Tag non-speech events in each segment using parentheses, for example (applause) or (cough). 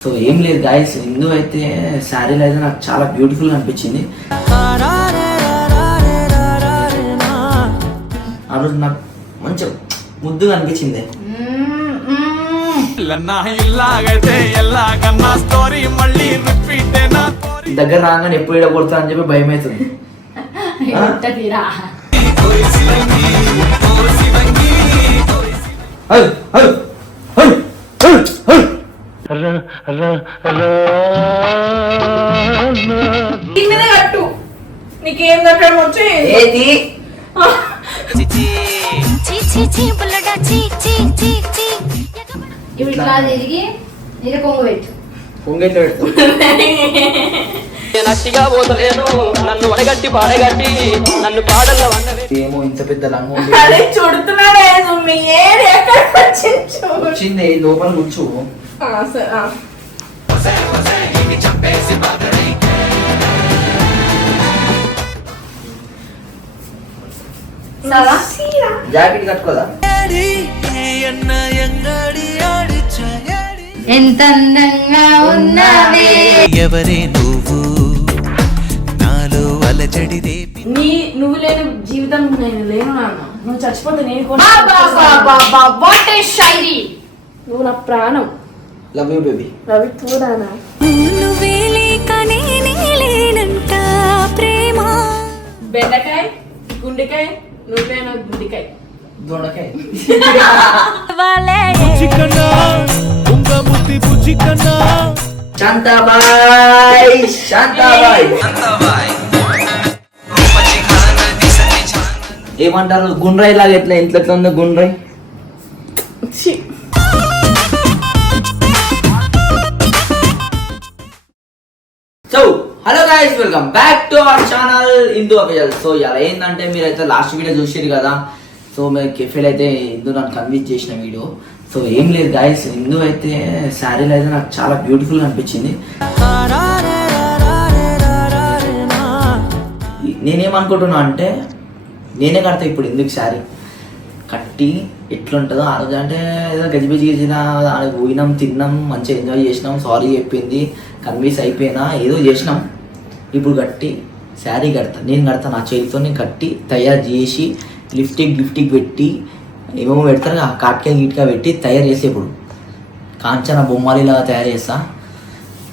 So ఏం లేదు guys Hindu అయితే శారీలో అయితే నాకు చాలా బ్యూటిఫుల్ అనిపించింది. ఆ రోజు నాకు మంచి ముద్దుగా అనిపించింది. దగ్గర రాగానే ఎప్పుడు ఇడ కొడతా అని చెప్పి భయం అవుతుంది తీరా హై, హై, హై, హై, హై. దీని మీద కట్టు నీకేం కట్టడం వచ్చి? ఏది? ఇట్లా తిరిగి పెట్టు. నట్టిగా పోతలేను నన్ను వడగట్టి పాడగట్టి నన్ను పాడల్లో ఏమో ఇంత పెద్ద లంగం చుడుతున్నాడే వచ్చింది లోపల కూర్చో? జాకెట్ కట్టుకోదా? ఎంత అందంగా ఉన్నావే? ఎవరే నువ్వు? నాలో అలజడి రేపి నీ నువ్వు లేని జీవితం నేను లేను నాన్న. నువ్వు చచ్చిపోతే నేను కూడా వాట్ ఏ షైరీ నువ్వు నా ప్రాణం. లవ్ యూ బేబీ రవి చూడానా నువ్వే లేక నేనే బెండకాయ గుండెకాయ నువ్వు లేని గుండెకాయ. దొండకాయ. శాంతాబాయ్ శాంతాబాయ్. ఏమంటారు? గుండ్రాయి లాగా ఎట్లా ఇంట్లో ఎట్లా ఉందో గుండ్రాయి? Guys welcome back to our channel Hindu official so ఇలా ఏంటంటే మీరైతే లాస్ట్ వీడియో చూసారు కదా. సో మీరు కెఫేలు అయితే ఇందు నన్ను కన్విన్స్ చేసిన వీడియో సో ఏం లేదు గాయస్ హిందూ అయితే శారీలో అయితే నాకు చాలా బ్యూటిఫుల్ అనిపించింది. నేనేమనుకుంటున్నా అంటే నేనే కడతా ఇప్పుడు ఎందుకు శారీ. కట్టి ఎట్లుంటుందో ఆ రోజు అంటే ఏదో గజిబిజి గజిన ఆడ పోయినాం తిన్నాం మంచిగా ఎంజాయ్ చేసినాం సారీ చెప్పింది కన్విన్స్ అయిపోయినా ఏదో చేసినాం. ఇప్పుడు కట్టి శారీ కడతా. నేను కడతా నా చేతితో నేను కట్టి తయారు చేసి లిఫ్టిక్ గిఫ్టిక్ పెట్టి ఏమేమో పెడతారు ఆ కాట్కా గీట్కా పెట్టి తయారు చేసే ఇప్పుడు. కాంచన బొమ్మలిలాగా తయారు చేస్తా.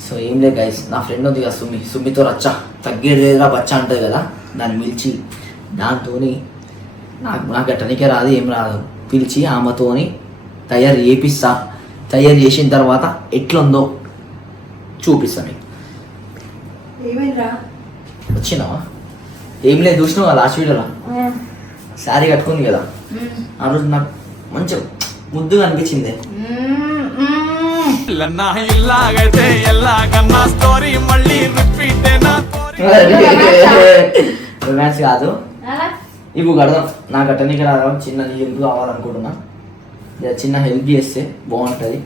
సో ఏం లేదు గైస్ నా ఫ్రెండ్ ఉంది కదా సుమి సుమితో రచ్చ. తగ్గేదిగా బచ్చ అంటుంది కదా దాన్ని పిలిచి దాంతోని నాకు నాకు అట్టనికే రాదు ఏం రాదు. పిలిచి ఆమెతోని తయారు చేపిస్తా. తయారు చేసిన తర్వాత ఎట్లుందో చూపిస్తాను ఏమైందిరా? వచ్చినావా? ఏం లేదు చూసినావా? లాస్ట్ వీడియోలో? శారీ కట్టుకుంది కదా. ఆ రోజు నాకు మంచి ముద్దుగా అనిపించింది. నా రొమాన్స్ కాదు. ఇవి కడదాం. నాకు అట్టనికి రావడం చిన్న హెల్ప్ కావాలనుకుంటున్నా. చిన్న హెల్ప్ చేస్తే బాగుంటుంది.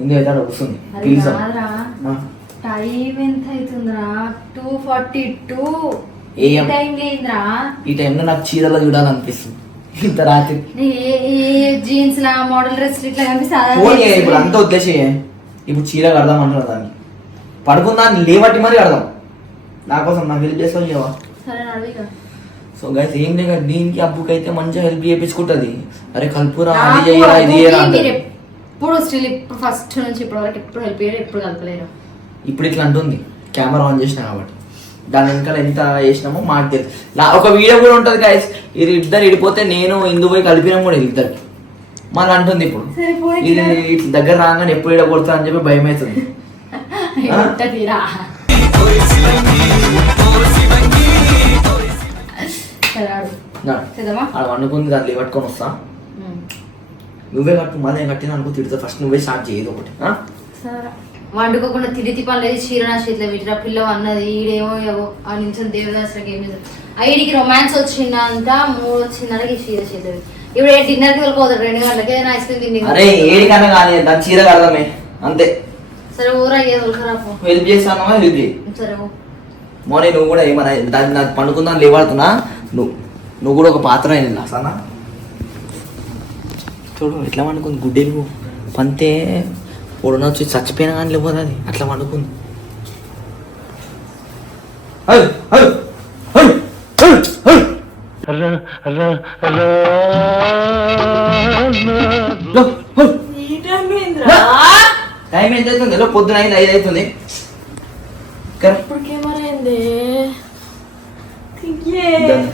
ఇందు అయితే వస్తుంది. ప్లీజ్ టైం ఎంత అవుతుందిరా two forty two AM. Time లేదురా ఈ టైంలో నాకు చీరలో చూడాలనిపిస్తుంది. ఇంత రాత్రి. జీన్స్ లా మోడల్ డ్రెస్ ఇట్లా కనిపిస్తే ఫోన్ చేయ ఇప్పుడు అంతా వదిలేసి ఇప్పుడు చీర కడదాం అంటున్నా దాన్ని పడుకుందా లేవట్టి మరి కడదాం. నా కోసం నాకు హెల్ప్ చేస్తావు అడిగా సో గైస్ ఏం లేదు కదా, దీనికి అబ్బుకి అయితే మంచిగా హెల్ప్ చేయించుకుంటుంది అరే కలుపురా అది చేయరా ఇది చేయరా. ఎప్పుడు స్టిల్ ఇప్పుడు ఫస్ట్ నుంచి ఇప్పటి వరకు ఎప్పుడు హెల్ప్ చేయరు ఎప్పుడు కలపలేరు. ఇప్పుడు ఇట్లా అంటుంది. కెమెరా ఆన్ చేసిన కాబట్టి. దాని వెనకాల ఎంత చేసినామో మాకు తెలుసు ఒక వీడియో కూడా ఉంటుంది గైస్ ఇది ఇద్దరు ఇడిపోతే నేను ఇందు పోయి కలిపినాం కూడా ఇద్దరికి మళ్ళీ అంటుంది ఇప్పుడు. ఇది ఇట్లా దగ్గర రాగానే ఎప్పుడు ఇడ కొడతా అని చెప్పి భయం అవుతుంది (laughs) వండుకుంది దాన్ని పట్టుకొని వస్తా. నువ్వే కట్టు మళ్ళీ కట్టిన అనుకో తిడుతా. ఫస్ట్ నువ్వే స్టార్ట్ చేయదు ఒకటి. వండుకోకుండా తిరిగి పనులేదు చీర నా చేతిలో విడిరా పిల్ల అన్నది ఈడేమో ఏవో ఆ నుంచి దేవదాసరికి ఏమి ఐడికి రొమాన్స్ వచ్చిందంతా మూడు వచ్చిందనకి చీర చేతిలో ఇప్పుడు ఏ డిన్నర్కి వెళ్ళిపోతాడు రెండు గంటలకి ఏదైనా ఐస్ క్రీమ్ తిండి అరే ఏడికన్నా కానీ దాని చీర కడదామే అంతే. సరే ఊర అయ్యేది ఉల్కరాపు హెల్ప్ చేస్తాను హెల్ప్ చేయి. సరే ఓ. మోనీ నువ్వు కూడా ఏమన్నా దాన్ని నాకు పండుకుందాన్ని లేవాడుతున్నా నువ్వు నువ్వు కూడా ఒక పాత్ర అయినా సనా చూడు ఎట్లా పండుకుంది? గుడ్డెలు పంతే పొడున వచ్చి చచ్చిపోయినా కానీ లేకపోతే అది అట్లా. ఈ టైం ఎంత అవుతుంది? లో పొద్దున అయింది ఐదు అవుతుంది. కదా ఇప్పుడు కెమెరైంది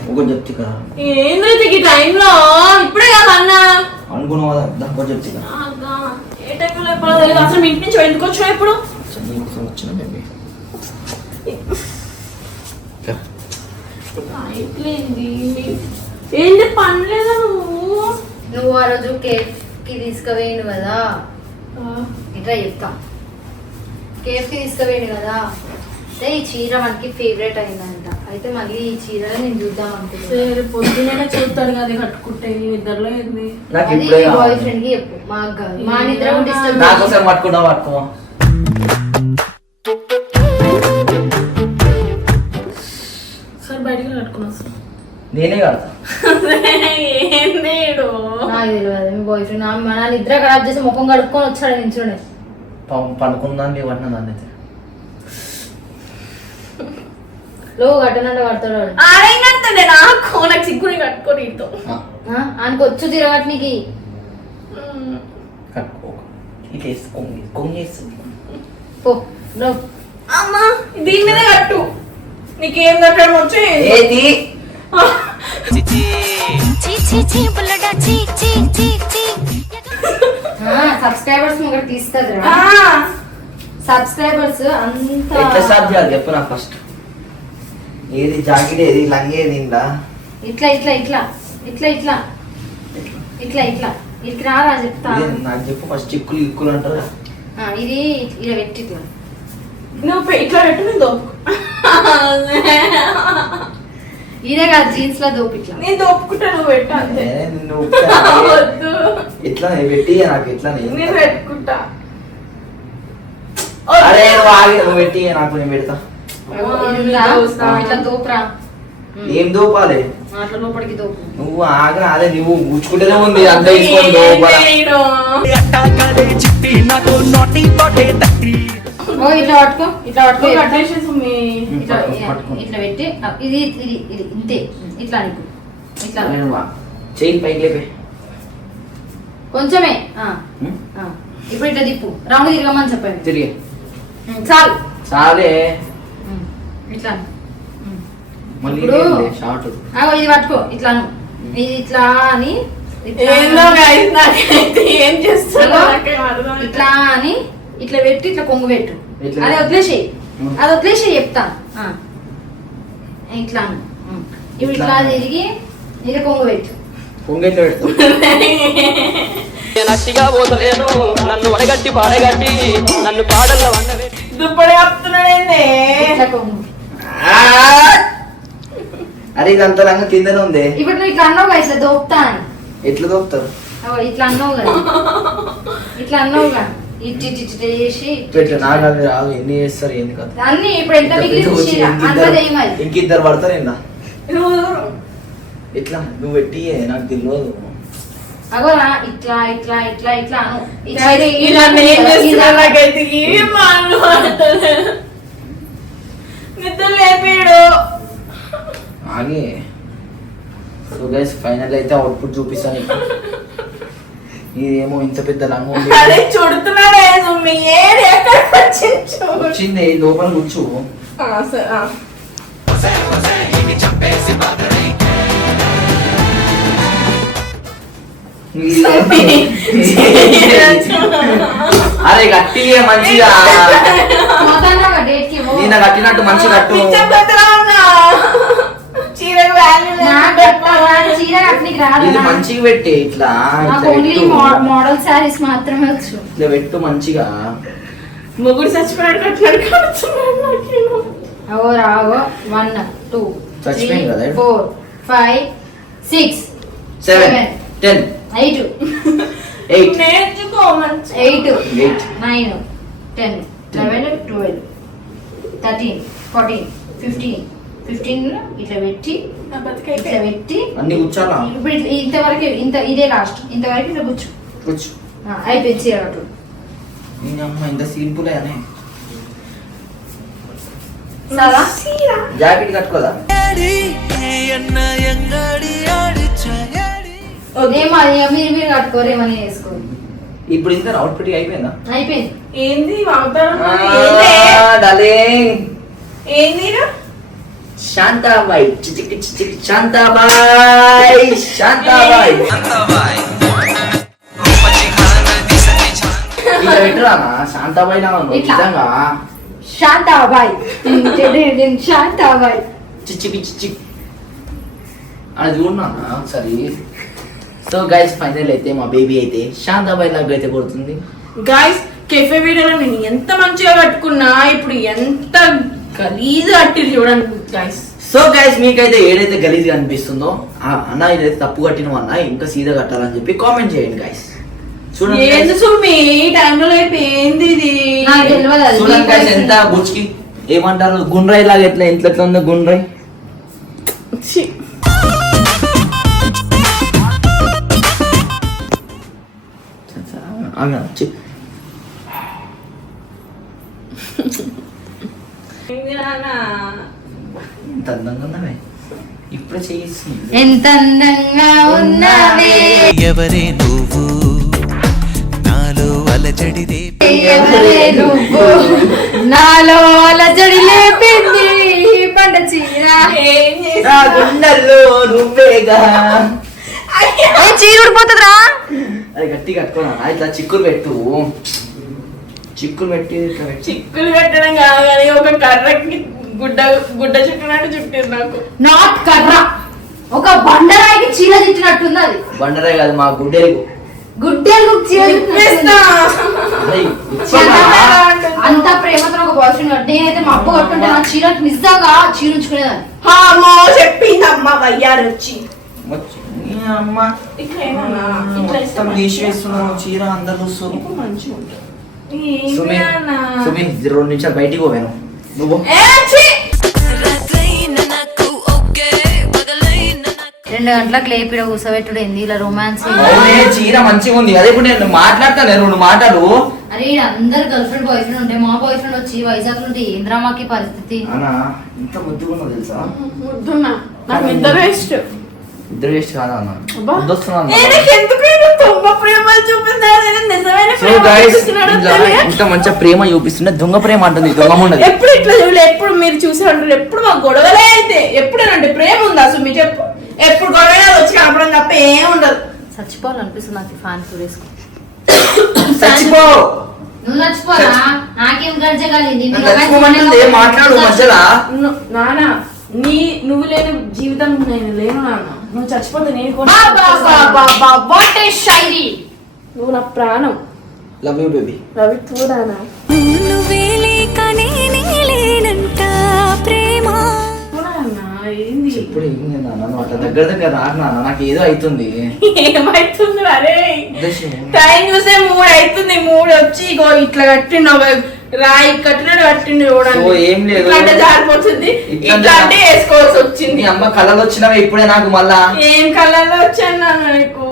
ఒకటి చెప్తే ఏందైతే ఈ టైంలో? ఇప్పుడే కదా అన్నా. అనుకున్నావు? కదా దా, ఒకటి చెప్తే టైంలో ఎప్పుడో తెలియదు. అసలు ఇంటి నుంచి ఎందుకు వచ్చావు ఇప్పుడు? వచ్చిన ఏంటి పనిలేదా నువ్వు? నువ్వు ఆ రోజు కేఫ్కి తీసుకుపోయిండు కదా. ఇట్లా చెప్తా. కేఫ్కి కదా. అయితే ఈ చీర మనకి ఫేవరెట్ అయిందంట అయితే మళ్ళీ ఈ చీరని నేను చూద్దాం అనుకుంటున్నాను సరే పొద్దున్నే చూస్తాడు కదా కట్టుకుంటే నీ నిద్రలో ఏంది? నాకు అది ఇప్పుడే బాయ్. ఫ్రెండ్కి చెప్పు. మాకు కాదు మా నిద్ర నాకోసం పట్టుకున్నావు పట్టుకో. సరే బయటికి కట్టుకున్నా నేనే కడతా. ఏంది ఈడు? నాకు తెలియదు మీ బాయ్ ఫ్రెండ్ మన నిద్ర ఖరాబ్ చేసి ముఖం కడుక్కొని వచ్చాడు నించుడే పాపం పనుకుందాన్ని పట్టిన దాన్ని అయితే. లో కట్టనంటే కడతాడు వాడు. ఆడేం కడతాడే నాకు. నాకు సిగ్గుని కట్టుకొని? ఆయనకు వచ్చు తిరగట్నికి అమ్మా దీని మీద కట్టు. నీకేం కట్టడం వచ్చి? ఏది సబ్స్క్రైబర్స్ ఒకటి తీస్తుందిరా. సబ్స్క్రైబర్స్ అంత ఎట్లా చేయాలి? చెప్పు నాకు ఫస్ట్ ఏది జాకెట్ ఏది లంగ్ ఇందా? ఇట్లా ఇట్లా ఇట్లా ఇట్లా ఇట్లా ఇట్లా ఇట్లా. ఇది రారా చెప్తా. నాకు చెప్పు ఫస్ట్ చిక్కులు ఇక్కులు అంటారు? ఆ, ఇది ఇలా పెట్టి ఇట్లా. నువ్వు ఇట్లా పెట్టు నేను దోపు ఇదే కాదు జీన్స్లో దోపు ఇట్లా. నేను దోపుకుంటా నువ్వు పెట్టు అంతే. ఏ, నిన్ను ఒకసారి వద్దు. ఎట్లా పెట్టి నాకు ఎట్లా నేను పెట్టుకుంటా. అరే నువ్వు ఆగి నువ్వు పెట్టి నాకు నేను పెడతా. ఇట్లా దోపురా. ఏం దూపాలి? నువ్వు ఆగరా అదే నువ్వు గుచ్చుకుంటూనే ఉంది అంత ఇట్లా పట్టుకో ఇట్లా పట్టుకో పెట్టి ఇది ఇది ఇది ఇంతే. ఇట్లా నీకు. ఇట్లా. నేను వా- చెయ్యి పైకి లేపే. కొంచెమే. ఆ, ఉమ్, ఆ. ఇప్పుడు ఇట్లా తిప్పు. రౌండ్ తిరగమని చెప్పండి తిరిగి. చాలు. చాలే. ఇట్లా ఇప్పుడు- ఇది పట్టుకో ఇట్లా. ఇది ఇట్లా అని ఏం. ఇట్లా అని ఇట్లా పెట్టి ఇట్లా కొంగు పెట్టు ఇట్లా అది ఉమ్. అది వదిలేసేయి చెప్తా ఆ. ఇట్లా. ఇప్పుడు ఇట్లా. తిరిగి ఇది కొంగు పెట్టు నేను అట్టిగా పోతలేను నన్ను వడగట్టి పాడగట్టి నన్ను పాడల్లో వండవే ఆ! అరే ఇది అంత రంగు కిందనే ఉంది. ఇప్పుడు నువ్వు ఇట్లా అన్నావు కదా ఇట్లా దోపుతా అని. ఎట్లా అగో ఇట్లా అన్నావు కదా. ఇట్లా అన్నావు కదా. ఇటు ఇటు ఇటు చేసి ఇటు పెట్టు ఇటు. నాకు అది రాదు ఎన్ని చేస్తారు ఏంది కదా అన్ని ఇప్పుడు ఎంత మిగిలింది పడతారు ఏందా నువ్వు పెట్టి నాకు తెలియదు అగోరా ఇట్లా ఇట్లా ఇట్లా ఇట్లా అను. ఈ చీర ఇలా ఇలా నేను ఇలా చేస్తున్నా ఇలా. నాకైతే ఏం లేపాడు. ఆగి. సో గైస్ ఫైనల్ అయితే అవుట్పుట్ చూపిస్తాను. ఇదేమో ఇంత పెద్ద రంగు ఉంది. అదే చుడుతున్నాడే సుమ్మి. ఏది ఎక్కడ వచ్చింది లోపల కూర్చు. (laughs) అరే గట్టి మంచిగా. (laughs) నిన్న కట్టినట్టు మంచి కట్టు. ఇది. మంచిగా పెట్టి ఇట్లా. మోడల్ శారీస్ మాత్రమే వచ్చు. ఇట్లా పెట్టు మంచిగా. ముగ్గురు చచ్చిపోయాడు కట్టినాడు కడుతున్నాడు నాకేమో. అవో రావో వన్ టూ చచ్చిపోయింది కదా? Four five six seven ten eight eight నేర్చుకో మంచి eight eight nine ten eleven twelve thirteen fourteen fifteen. Fifteen ఇట్లా పెట్టి ఇట్లా పెట్టి. అన్ని కూర్చోాలా ఇప్పుడు ఇంతవరకు ఇంత ఇదే లాస్ట్ ఇంతవరకు ఇట్లా కూర్చో కూర్చో ఆ, అయిపోయింది చీర కట్టు నేను అమ్మ ఇంత సింపుల్ అనే. సరా జాకెట్ కట్టుకోదా? ఏమో ఇక మీరు మీరు కట్టుకోరు ఏమని వేసుకోరు ఇప్పుడు ఇంత అవుట్ఫిట్ అయిపోయిందా? అయిపోయింది. ఏంది వాగుతారు డలే ఏంది రా? శాంతాబాయ్. చిచిక్ చిచిక్ శాంతాబాయ్. శాంతాబాయ్. నా ఇట్లా. నిజంగా? శాంతాబాయ్. శాంతాబాయ్. చిచ్చికి చిచ్చిక్ అది చూడనా ఒకసారి. సో గైస్ ఫైనల్ అయితే మా బేబీ అయితే శాంతాబాయ్ లాగా అయితే కొడుతుంది. గాయస్ కెఫే వీడియోలో నేను ఎంత మంచిగా కట్టుకున్నా ఇప్పుడు ఎంత గలీజ్ కట్టిరు చూడండి గాయస్ సో గైస్ మీకైతే ఏదైతే గలీజ్గా అనిపిస్తుందో ఆ అన్న ఇదైతే తప్పు కట్టిన అన్న ఇంకా సీదా కట్టాలని చెప్పి కామెంట్ చేయండి గైస్ చూడండి ఏంది. సుమి? టైంలో ఏంది ఇది? నాకు తెలియదు అది. చూడండి గైస్ ఎంత బుచ్కి ఏమంటారు? గుండ్రాయి లాగా ఎట్లా ఎట్లా ఎట్లా ఉందో గుండ్రాయి ఛీ. ఎంత అందంగా ఉన్నావే. ఇప్పుడే చేయిస్తుంది. ఎంత అందంగా ఉన్నావే? ఎవరే నువ్వు? నాలో అలజడి రేపి ఎవరే నువ్వు? నాలో అలజడి లేపింది. పండ చీర. ఏం చేసి- నా గుండెల్లో నువ్వేగా? ఏ చీర ఊడిపోతుందిరా? అది గట్టి కట్టుకున్నా ఇట్లా చిక్కులు పెట్టు. చిక్కులు పెట్టి. చిక్కులు పెట్టడం కాదు కానీ ఒక కర్రకి గుడ్డ గుడ్డ చుట్టినట్టు చుట్టిరు నాకు. నాట్ కర్ర. ఒక బండరాయికి చీర చుట్టినట్టుంది అది. బండరాయి కాదు మా గుడ్డెలు గుడ్డెలు చాలా? అంత ప్రేమతో ఒక బాయ్ ఫ్రెండ్ నేనైతే మా అప్పు కట్టుంటే నా చీర నిజంగా చీర ఉంచుకునేదాన్ని. అమ్మో చెప్పింది అమ్మ వయ్యారు వచ్చి అమ్మ? ఇట్లా ఏమన్నా? ఇట్లా ఇస్తే మొత్తం తీసివేస్తున్నావు చీర అందరు చూస్తారు ఇప్పుడు మంచిగా ఉంటుంది సుమి? సుమి రెండు నిమిషాలు బయటికి పోయాను నువ్వు! రెండు గంటలకు లేపిడ కూర్చోబెట్టుడు ఏంది? ఇలా రొమాన్స్ చీర మంచిగా ఉంది. అదే ఇప్పుడు నేను మాట్లాడతాను రెండు మాటలు అరే అందరు గర్ల్ ఫ్రెండ్ బాయ్ ఫ్రెండ్ ఉంటే మా బాయ్ ఫ్రెండ్ వచ్చి వైజాగ్లో ఉంటే ఏం డ్రామాకి పరిస్థితి? అనా ఇంత ముద్దుగా తెలుసా? వద్దున్నా. నాకు ఇద్దరు ఇష్టం ఇద్దరు వేస్ట్ కాదా అన్న? ఎందుకు నేను సో ప్రేమ. ఇంత మంచిగా ప్రేమ చూపిస్తుంటే దొంగ ప్రేమ అంటుంది దొంగ ఉండదు ఎప్పుడు ఇట్లా చూడలే ఎప్పుడు మీరు చూసే ఉంటారు ఎప్పుడు మా గొడవలే అయితే ఎప్పుడేనండి ప్రేమ ఉందా సుమి చెప్పు ఎప్పుడు గొడవ వచ్చి కనపడం తప్ప ఏం ఉండదు. చచ్చిపోవాలనిపిస్తుంది నాకు ఫ్యాన్ చూడేసుకో చచ్చిపో. నువ్వు చచ్చిపోరా? నాకేం గడిచగలిగింది మాట్లాడు మధ్యలో. ను- నాన్న నీ నువ్వు లేని జీవితం నేను లేను నాన్న. నువ్వు చచ్చిపోతే నేను కూడా వాట్ ఏ షైరీ నువ్వు నా ప్రాణం. లవ్ యూ బేబీ రవి చూడానా నువ్వేలే కానీ నేలేనంట ఇప్పుడు ఏం లేదు నాన్న. నువ్వు అట్లా దగ్గర దగ్గర రాకు నాన్న. నాకు ఏదో అవుతుంది ఏమైతుంది అరే. టైం చూస్తే మూడు అవుతుంది మూడు వచ్చి ఇగో ఇట్లా కట్టిండు ఒక రాయి కట్టినట్టు కట్టిండు చూడండి ఏం లేదు. ఇట్లా అంటే జారిపోతుంది. ఇట్లా అంటే వేసుకోవాల్సి వచ్చింది. అమ్మ కళలు వచ్చినవి ఇప్పుడే నాకు మళ్ళా. ఏం కలర్లో వచ్చాను నాన్న నీకు?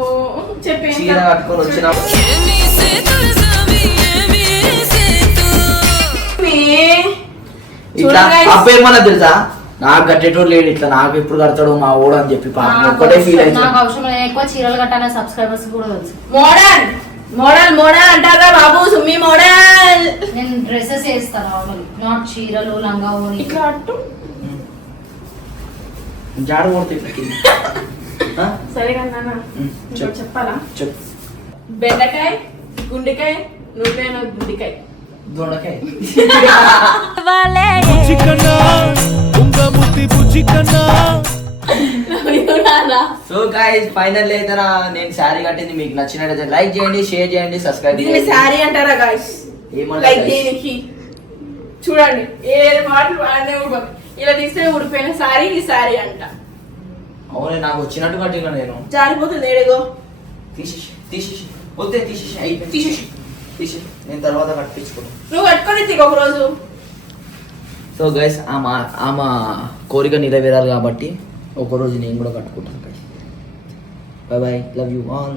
చెప్పేం చీర కట్టుకొని వచ్చినావు. ఇట్లా ఏమన్నా తెలుసా? నాకు కట్టేటోడు లేడు ఇట్లా నాకు ఎప్పుడు కడతాడు మా ఓడు అని చెప్పి పాపం ఒక్కటే ఫీల్ నాకు అవుతుంది అవసరం లేదు ఎక్కువ చీరలు కట్టాలని సబ్స్క్రైబర్స్ కూడా తెలుసు మోడల్ మోడల్ మోడల్ అంటారా బాబు సుమ్మి మోడల్. నేను డ్రెస్సెస్ వేస్తాను నార్మల్ నాట్ చీరలు లంగా ఓని ఇట్లా అట్టు జాడ. (laughs) ఆ? సరే చెప్పు. చెప్పాలా? చెప్పు. బెండకాయ గుండెకాయ నువ్వేనో గుండెకాయ. దొండకాయ. ముద్ది బుజ్జికన్నా నాన్న సో గాయస్ ఫైనల్ అయితే నేను శారీ కట్టింది మీకు నచ్చినట్టయితే లైక్ చేయండి షేర్ చేయండి సబ్స్క్రైబ్ చేయండి. శారీ అంటారా ఏమన్నా లైక్ చూడండి ఏ మాటలు ఊడిపోయి ఇలా తీస్తే ఊడిపోయిన శారీ ఈ శారీ అంట. అవునే నాకు వచ్చినట్టు కట్టిన నేను. జారిపోతుంది ఏడుగో తీసేసి తీసేసి వద్దే తీసేసి అయిపోయింది. తీసేసి. తీసేసి. నేను తర్వాత కట్టించుకుంటాను నువ్వు కట్టుకొని తీగ ఒక రోజు సో గైస్ ఆమె ఆమె కోరిక నెరవేరాలి కాబట్టి ఒకరోజు నేను కూడా కట్టుకుంటాను guys bye bye love you all